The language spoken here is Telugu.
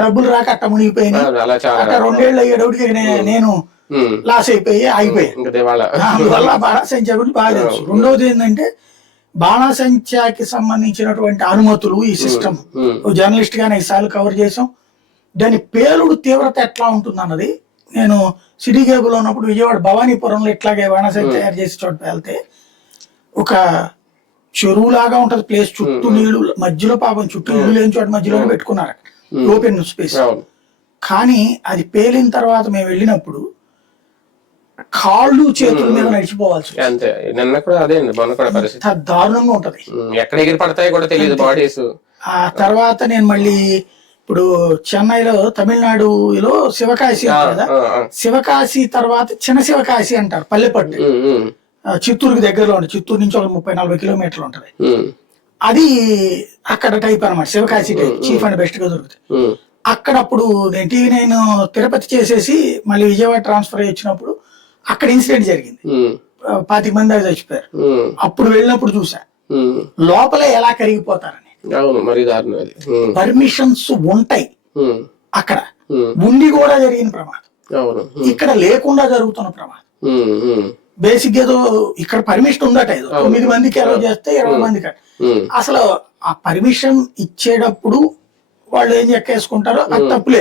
డబ్బులు రాక అట్ట మునిగిపోయినాయి. అలా చాలా అట్ట 2 ఏళ్ళు అయ్యేటోడికి నేను లాస్ అయిపోయి ఆగిపోయాను. అందువల్ల బాణాసంచా గురించి బాగా తెలుసు. రెండోది ఏంటంటే బాణాసంచాకి సంబంధించినటువంటి అనుమతులు, ఈ సిస్టమ్ జర్నలిస్ట్ గా 5 సార్లు కవర్ చేసాం. దాని పేలుడు తీవ్రత ఎట్లా ఉంటుంది అన్నది నేను సిటీ కేబుల్ ఉన్నప్పుడు విజయవాడ భవానీపురంలో ఇట్లాగే బాణాసంచా తయారు చేసే చోట వెళ్తే ఒక చెరువులాగా ఉంటది ప్లేస్, చుట్టూ నీళ్లు, మధ్యలో పాపం చుట్టూ ఇల్లు లేని చోట మధ్యలో పెట్టుకున్నారు ఓపెన్ స్పేస్. కానీ అది పేలిన తర్వాత మేము వెళ్ళినప్పుడు కాళ్ళు చేతుల మీద నడిచిపోవాల్సి దారుణంగా ఉంటది. ఆ తర్వాత నేను మళ్ళీ ఇప్పుడు చెన్నైలో తమిళనాడులో శివకాశి కదా, శివకాశి తర్వాత చిన్న శివకాశి అంటారు, పల్లెపట్టు చిత్తూరుకి దగ్గరలో ఉంటుంది. చిత్తూరు నుంచి ఒక 30-40 కిలోమీటర్లు ఉంటది. అది అక్కడ టైప్ అనమాట, Sivakasi type, chief and best గా దొరుకుతుంది అక్కడ. అప్పుడు నేను TV9 తిరుపతి చేసేసి మళ్ళీ విజయవాడ ట్రాన్స్ఫర్ అయ్యి వచ్చినప్పుడు అక్కడ ఇన్సిడెంట్ జరిగింది, 25 మంది దాకా చచ్చిపోయారు. అప్పుడు వెళ్ళినప్పుడు చూసా లోపలే ఎలా కరిగిపోతారని. పర్మిషన్స్ ఉంటాయి అక్కడ, ఉండి కూడా జరిగిన ప్రమాదం, ఇక్కడ లేకుండా జరుగుతున్న ప్రమాదం. బేసిక్ ఏదో ఇక్కడ పర్మిషన్ ఉందట, ఏదో 9 మందికి అలౌ చేస్తే 20 మందికి. అసలు ఆ పర్మిషన్ ఇచ్చేటప్పుడు వాళ్ళు ఏం చెక్కేసుకుంటారో అది తప్పులేదు.